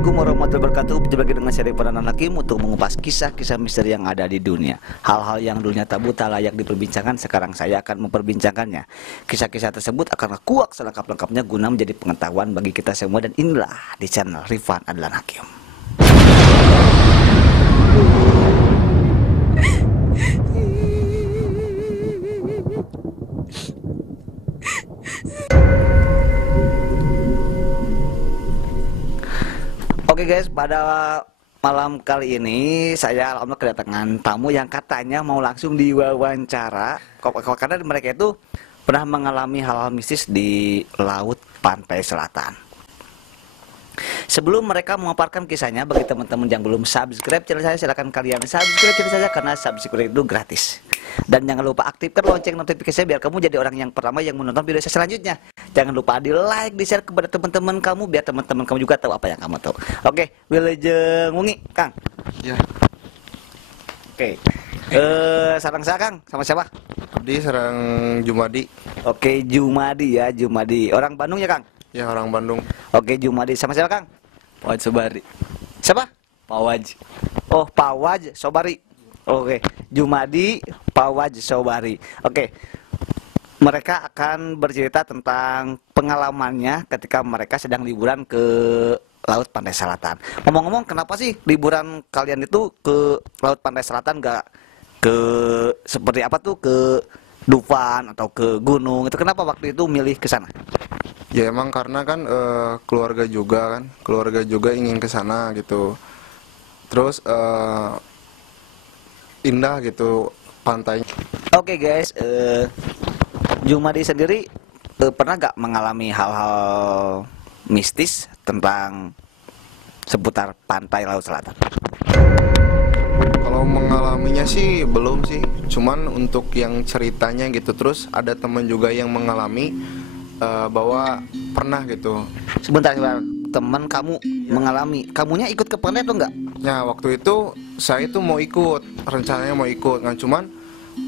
Assalamualaikum warahmatullahi wabarakatuh. Berjumpa lagi dengan seri Peranan Hakim untuk mengupas kisah-kisah misteri yang ada di dunia. Hal-hal yang dulunya tabu tak layak diperbincangkan, sekarang saya akan memperbincangkannya. Kisah-kisah tersebut akan kuak selengkap-lengkapnya guna menjadi pengetahuan bagi kita semua. Dan inilah di channel Rifan Adlan Hakim. Oke guys, pada malam kali ini saya alhamdulillah kedatangan tamu yang katanya mau langsung diwawancara. Karena mereka itu pernah mengalami hal-hal mistis di laut pantai selatan. Sebelum mereka memaparkan kisahnya, bagi teman-teman yang belum subscribe channel saya, silahkan kalian subscribe channel saya karena subscribe itu gratis. Dan jangan lupa aktifkan lonceng notifikasinya biar kamu jadi orang yang pertama yang menonton video saya selanjutnya. Jangan lupa di like, di share kepada teman-teman kamu biar teman-teman kamu juga tahu apa yang kamu tahu. Oke, wilujeng wengi, Kang. Ya. Oke. Sarang saya Kang, sama siapa? Abdi sareng Jumadi. Oke, Jumadi ya, Jumadi. Orang Bandung ya, Kang? Ya, orang Bandung. Oke, Jumadi. Sama siapa, Kang? Pawaj Sobari. Siapa? Pawaj. Oh, Pawaj Sobari. Oke, Jumadi, Pawaj Sobari. Oke. Mereka akan bercerita tentang pengalamannya ketika mereka sedang liburan ke Laut Pantai Selatan. Ngomong-ngomong, kenapa sih liburan kalian itu ke Laut Pantai Selatan, gak ke seperti apa tuh, ke Dufan atau ke gunung? Itu kenapa waktu itu milih ke sana? Ya emang karena kan keluarga juga ingin ke sana gitu. Terus indah gitu pantainya. Oke guys, Jumadi sendiri pernah gak mengalami hal-hal mistis tentang seputar pantai Laut Selatan? Kalau mengalaminya sih belum sih, cuman untuk yang ceritanya gitu. Terus ada teman juga yang mengalami bahwa pernah gitu. Sebentar, teman kamu mengalami, kamunya ikut ke pantai atau enggak? Ya waktu itu saya itu mau ikut, rencananya mau ikut, kan cuman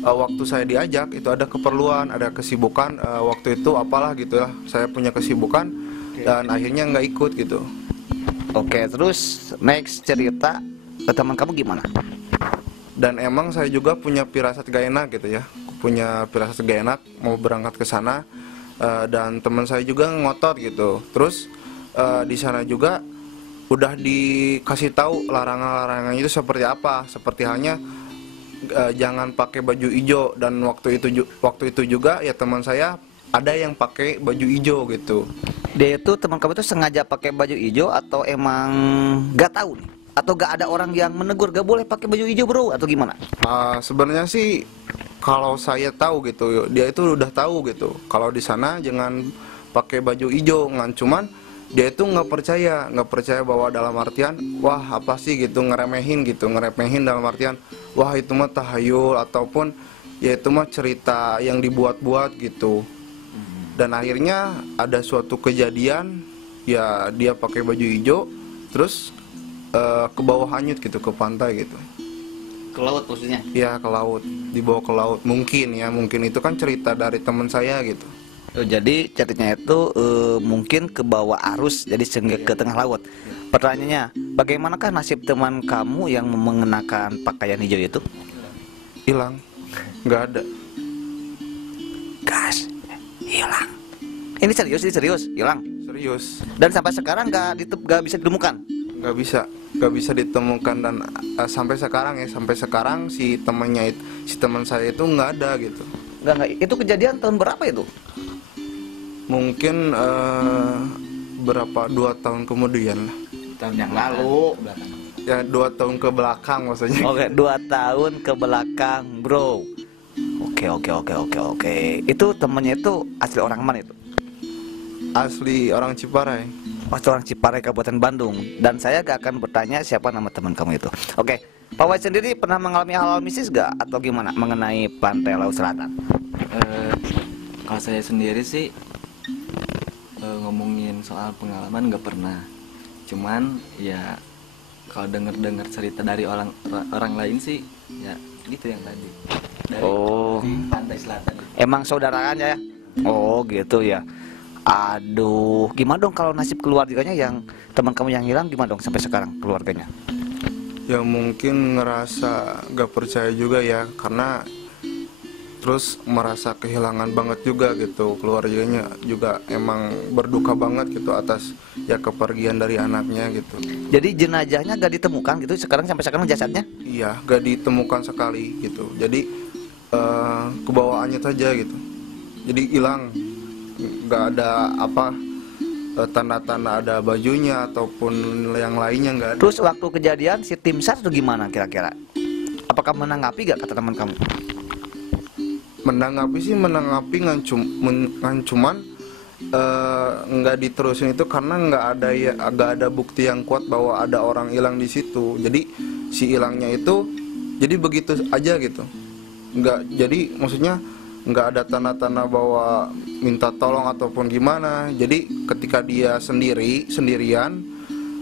waktu saya diajak itu ada keperluan, ada kesibukan waktu itu apalah gitu ya. Saya punya kesibukan dan akhirnya nggak ikut gitu. Oke, terus next cerita teman kamu gimana? Dan emang saya juga punya firasat gak enak gitu ya. Punya firasat gak enak mau berangkat ke sana. Dan teman saya juga ngotot gitu. Terus di sana juga udah dikasih tahu larangan-larangannya itu seperti apa. Seperti halnya jangan pakai baju hijau. Dan waktu itu juga ya teman saya ada yang pakai baju hijau gitu. Dia itu, teman kamu itu sengaja pakai baju hijau atau emang gak tahu nih? Atau gak ada orang yang menegur gak boleh pakai baju hijau bro atau gimana? Sebenarnya sih kalau saya tahu gitu, dia itu udah tahu gitu. Kalau di sana jangan pakai baju hijau, cuman dia itu nggak percaya bahwa dalam artian, wah apa sih gitu, ngeremehin dalam artian, wah itu mah tahayul ataupun ya itu mah cerita yang dibuat-buat gitu. Dan akhirnya ada suatu kejadian, ya dia pakai baju hijau, terus ke bawah hanyut gitu, ke pantai gitu. Ke laut maksudnya? Ya ke laut, dibawa ke laut mungkin itu kan cerita dari teman saya gitu. Jadi ceritanya itu mungkin ke bawah arus, jadi sehingga ke tengah laut. Pertanyaannya, bagaimanakah nasib teman kamu yang mengenakan pakaian hijau itu? Hilang, nggak ada. Gas, hilang. Ini serius, hilang. Serius, Dan sampai sekarang nggak bisa ditemukan. nggak bisa ditemukan. Dan sampai sekarang si teman saya itu nggak ada gitu. Nggak. Itu kejadian tahun berapa itu? Mungkin berapa 2 tahun kemudian lah. Tahun yang lalu. Ya 2 tahun ke belakang maksudnya. Oke, 2 tahun ke belakang, bro. Oke. Itu temennya itu asli orang mana itu? Asli orang Ciparai. Orang Ciparai, Kabupaten Bandung. Dan saya gak akan bertanya siapa nama teman kamu itu. Oke, Pak Wai sendiri pernah mengalami hal-hal mistis gak? Atau gimana mengenai pantai Laut Selatan? Kalau saya sendiri sih ngomongin soal pengalaman nggak pernah. Cuman ya kalau dengar cerita dari orang lain sih ya gitu yang tadi. Dari Oh, di pantai selatan. emang saudaraan ya? Oh gitu ya. Aduh, gimana dong kalau nasib keluarganya yang teman kamu yang hilang, gimana dong sampai sekarang keluarganya? Ya mungkin ngerasa gak percaya juga ya, karena terus merasa kehilangan banget juga gitu. Keluarganya juga emang berduka banget gitu atas ya kepergian dari anaknya gitu. Jadi jenazahnya gak ditemukan gitu sekarang, sampai sekarang jasadnya? Iya, gak ditemukan sekali gitu. Jadi kebawaannya saja gitu. Jadi hilang, gak ada apa tanda-tanda ada bajunya ataupun yang lainnya nggak ada. Terus waktu kejadian si tim SAR itu gimana kira-kira? Apakah menanggapi gak kata teman kamu? Menanggapi sih menanggapi cuman nggak diterusin itu karena nggak ada bukti yang kuat bahwa ada orang hilang di situ. Jadi si hilangnya itu jadi begitu aja gitu, nggak, jadi maksudnya nggak ada tanda-tanda bahwa minta tolong ataupun gimana. Jadi ketika dia sendirian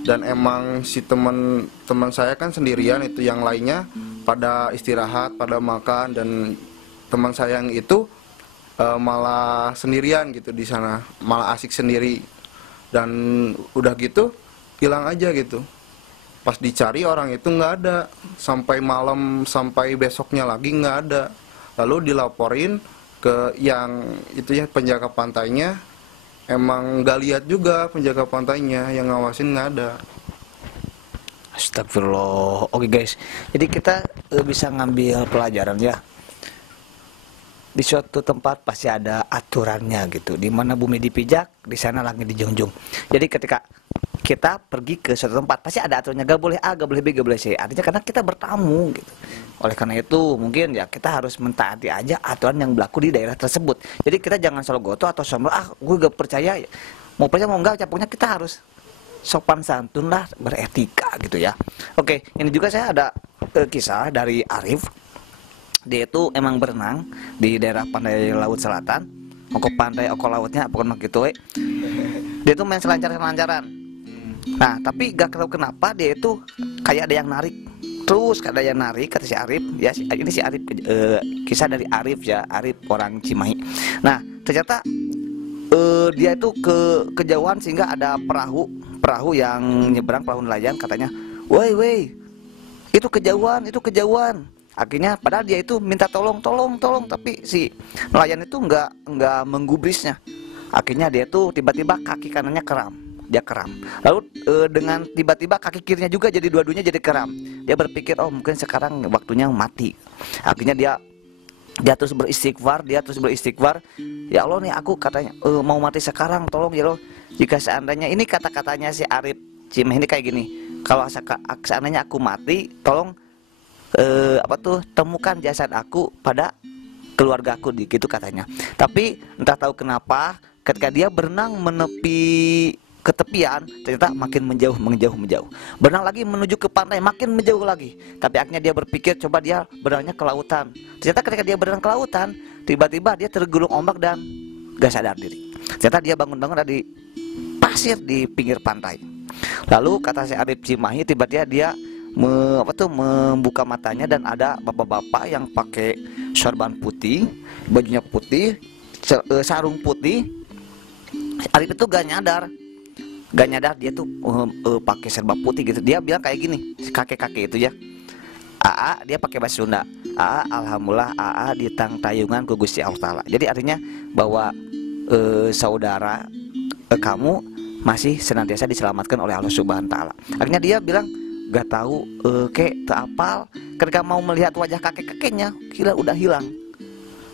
dan emang si teman saya kan sendirian, itu yang lainnya pada istirahat, pada makan, dan teman saya yang itu malah sendirian gitu di sana, malah asik sendiri, dan udah gitu hilang aja gitu. Pas dicari orang itu nggak ada, sampai malam, sampai besoknya lagi nggak ada. Lalu dilaporin ke yang itu ya, penjaga pantainya, emang nggak lihat juga penjaga pantainya, yang ngawasin nggak ada. Astagfirullah. Oke guys, jadi kita bisa ngambil pelajaran ya. Di suatu tempat pasti ada aturannya gitu. Di mana bumi dipijak, di sana langit dijunjung. Jadi ketika kita pergi ke suatu tempat pasti ada aturannya. Gak boleh A, gak boleh B, gak boleh C. Artinya karena kita bertamu gitu. Oleh karena itu mungkin ya kita harus mentaati aja aturan yang berlaku di daerah tersebut. Jadi kita jangan selalu gotoh atau sombong. Gue gak percaya. Mau percaya mau enggak, pokoknya kita harus sopan santun lah, beretika gitu ya. Oke, ini juga saya ada kisah dari Arif. Dia itu emang berenang di daerah pantai laut selatan, oko pantai oko lautnya pokoknya gitu. Dia tuh main selancar-selancaran. Nah tapi gak tahu kenapa dia itu kayak ada yang narik, terus ada yang narik, kata si Arif ya. Ini si Arif, kisah dari Arif ya, Arif orang Cimahi. Nah ternyata dia itu kejauhan sehingga ada perahu yang nyebrang, perahu nelayan. Katanya, woi itu kejauhan. Akhirnya padahal dia itu minta tolong, tapi si nelayan itu nggak menggubrisnya. Akhirnya dia tuh tiba-tiba kaki kanannya kram, dia kram. Lalu dengan tiba-tiba kaki kirinya juga jadi dua-duanya jadi kram. Dia berpikir, oh mungkin sekarang waktunya mati. Akhirnya dia terus beristighfar, ya Allah nih aku katanya mau mati sekarang, tolong ya Allah. Jika seandainya ini kata-katanya si Arif Cimahi ini kayak gini, kalau seandainya aku mati, tolong temukan jasad aku pada keluarga aku, gitu katanya. Tapi entah tahu kenapa ketika dia berenang menepi ke tepian, ternyata makin menjauh. Berenang lagi menuju ke pantai, makin menjauh lagi. Tapi akhirnya dia berpikir coba dia berenangnya ke lautan. Ternyata ketika dia berenang ke lautan, tiba-tiba dia tergulung ombak dan gak sadar diri. Ternyata dia bangun-bangun dari pasir di pinggir pantai. Lalu kata si Arif Cimahi, tiba-tiba dia membuka matanya dan ada bapak-bapak yang pakai sorban putih, bajunya putih, sarung putih. Arif itu gak nyadar dia tuh pakai serba putih gitu. Dia bilang kayak gini, kakek-kakek itu ya, Aa, dia pakai bahasa Sunda, Aa, alhamdulillah Aa ditang tayungan ku Gusti Allah Ta'ala. Jadi artinya bahwa saudara kamu masih senantiasa diselamatkan oleh Allah Subhanahu Wa Ta'ala. Akhirnya dia bilang, gak tahu tak apal. Ketika mau melihat wajah kakek-kakeknya, kira udah hilang.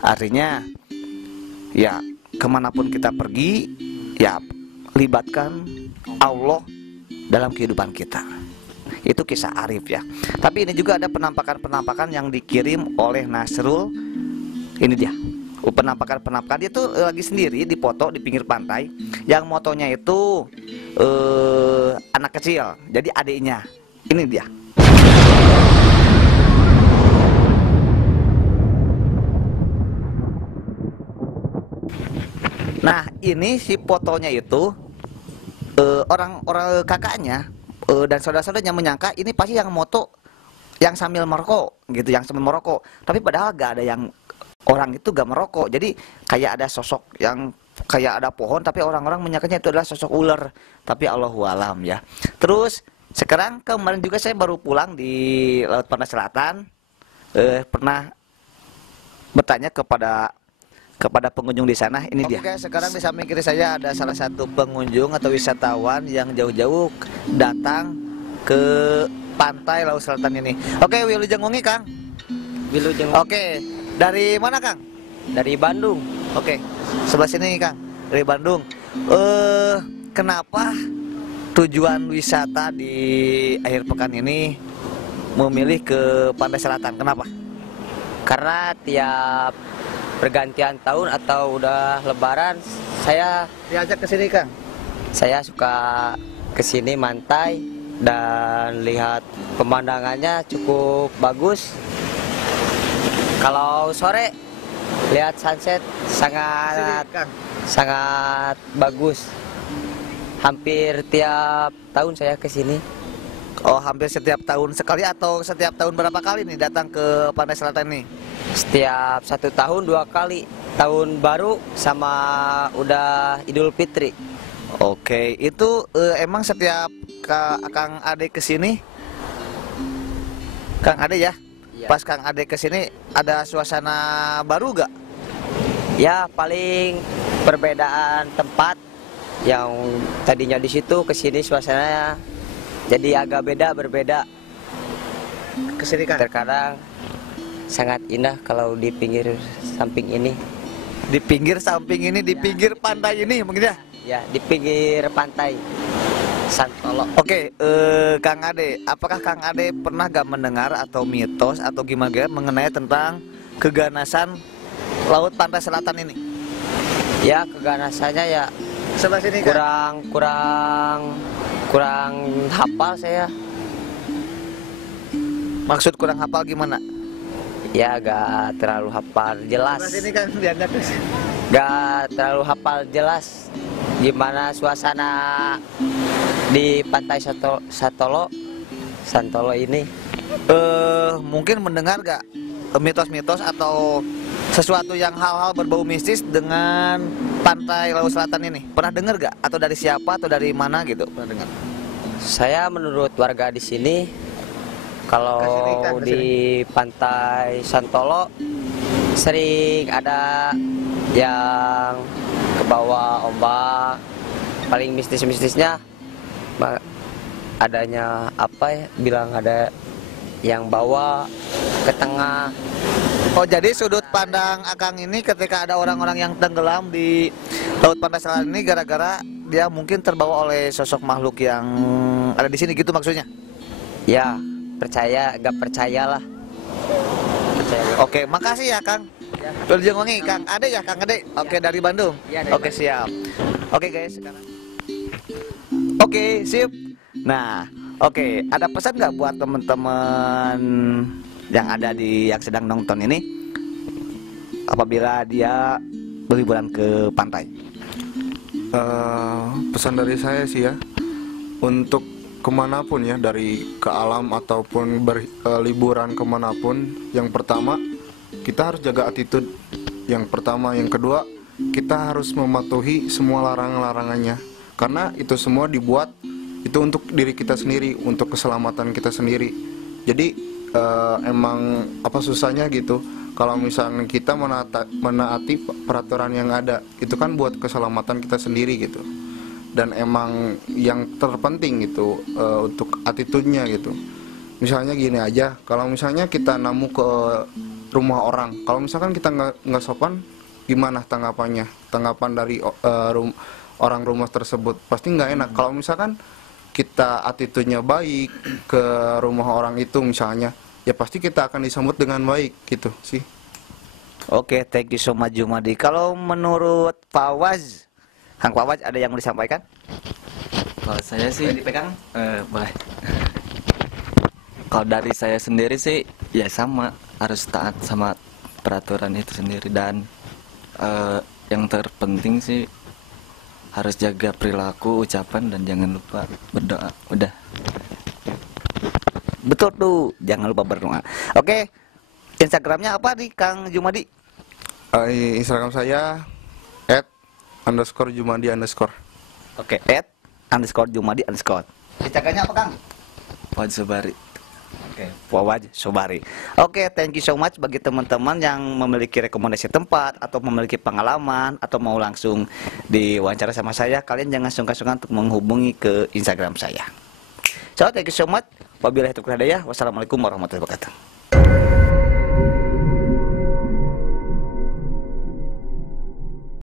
Artinya ya kemanapun kita pergi, ya libatkan Allah dalam kehidupan kita. Itu kisah Arif ya. Tapi ini juga ada penampakan yang dikirim oleh Nasrul. Ini dia penampakan dia tuh lagi sendiri di foto di pinggir pantai. Yang motonya itu anak kecil, jadi adiknya. Ini dia. Nah ini si fotonya itu orang kakaknya dan saudara-saudaranya menyangka ini pasti yang moto yang sambil merokok gitu, Tapi padahal gak ada yang orang itu gak merokok. Jadi kayak ada sosok yang kayak ada pohon, tapi orang-orang menyangkanya itu adalah sosok ular, tapi Allahu alam ya. Terus sekarang kemarin juga saya baru pulang di Laut Pantai Selatan, pernah bertanya kepada pengunjung di sana. Ini dia. Oke, sekarang di samping kiri saya ada salah satu pengunjung atau wisatawan yang jauh-jauh datang ke pantai Laut Selatan ini. Oke, Wilujeng Wengi, Kang. Wilujeng. Oke, dari mana, Kang? Dari Bandung. Oke, sebelah sini, Kang. Dari Bandung. Kenapa tujuan wisata di akhir pekan ini memilih ke Pantai Selatan? Kenapa? Karena tiap pergantian tahun atau udah lebaran saya Diajak ke sini, Kang. suka kesini mantai dan lihat pemandangannya cukup bagus. Kalau sore lihat sunset sangat Sini, Kang. sangat bagus. Hampir tiap tahun saya kesini. Oh, hampir setiap tahun sekali atau setiap tahun berapa kali nih datang ke Pantai Selatan ini? Setiap 1 tahun 2 kali. Tahun baru sama udah Idul Fitri. Oke, itu emang setiap Kang Ade kesini, Kang Ade ya? Iya. Pas Kang Ade kesini ada suasana baru gak? Ya paling perbedaan tempat yang tadinya di situ ke sini suasananya jadi agak berbeda. Kesini, Kang? Terkadang sangat indah kalau di pinggir samping ini. Di pinggir samping ini, di pinggir pantai ini mungkin ya? Ya, di pinggir pantai Santolo. Oke, Kang Ade, apakah Kang Ade pernah gak mendengar atau mitos atau gimana mengenai tentang keganasan Laut Pantai Selatan ini? Ya, keganasannya ya Sebelah sini, Kang. kurang hafal saya. Maksud kurang hafal gimana? Ya, gak terlalu hafal jelas. Sebelah sini, Kang, diajak ke sini. Gak terlalu hafal jelas gimana suasana di pantai Santolo ini. Mungkin mendengar gak mitos-mitos atau sesuatu yang hal-hal berbau mistis dengan pantai Laut Selatan ini? Pernah dengar gak? Atau dari siapa atau dari mana gitu? Pernah dengar? Saya menurut warga di sini kalau Kesini, Kang, kesini. di pantai Santolo sering ada yang ke bawah ombak. Paling mistis-mistisnya adanya apa ya? Bilang ada yang bawa ke tengah. Oh, jadi sudut pandang Akang ini ketika ada orang-orang yang tenggelam di Laut Pantai Selatan ini gara-gara dia mungkin terbawa oleh sosok makhluk yang ada di sini gitu maksudnya? Ya, percaya gak percayalah. Percaya gak. Oke, makasih ya, Kang. Wilujeng Wengi, Kang Ade ya, Kang Ade. Oke, dari Bandung. Iya, dari Oke, siap. Oke, guys, sekarang. Oke, sip. Nah, oke, ada pesan nggak buat teman-teman yang ada yang sedang nonton ini apabila dia berliburan ke pantai? Pesan dari saya sih ya, untuk kemanapun ya, dari ke alam ataupun liburan kemanapun, yang pertama kita harus jaga attitude. Yang pertama, yang kedua kita harus mematuhi semua larangan-larangannya, karena itu semua dibuat itu untuk diri kita sendiri, untuk keselamatan kita sendiri. Jadi emang apa susahnya gitu kalau misalnya kita menaati peraturan yang ada, itu kan buat keselamatan kita sendiri gitu. Dan emang yang terpenting gitu untuk attitude-nya gitu. Misalnya gini aja, kalau misalnya kita namu ke rumah orang, kalau misalkan kita nggak sopan, gimana tanggapan dari orang rumah tersebut? Pasti nggak enak. Kalau misalkan kita attitude-nya baik ke rumah orang itu misalnya, ya pasti kita akan disambut dengan baik gitu sih. Oke, thank you so much Jumadi. Kalau menurut Fawaz, Kang Fawaz ada yang mau disampaikan? Kalau saya sih Boleh dipegang? boleh. Kalau dari saya sendiri sih ya sama, harus taat sama peraturan itu sendiri, dan yang terpenting sih harus jaga perilaku, ucapan, dan jangan lupa berdoa. Udah. Betul tuh, jangan lupa berdoa. Oke, Instagramnya apa nih Kang Jumadi? Instagram saya underscore Jumadi underscore. Oke, @_Jumadi_. Instagramnya apa Kang? Fawad Sobari. Oke, Fawad Sobari. Oke, thank you so much bagi teman-teman yang memiliki rekomendasi tempat atau memiliki pengalaman atau mau langsung diwawancara sama saya, kalian jangan sungkan-sungkan untuk menghubungi ke Instagram saya. So, thank you so much. Wabillahi taufiq wal hidayah. Wassalamualaikum warahmatullahi wabarakatuh.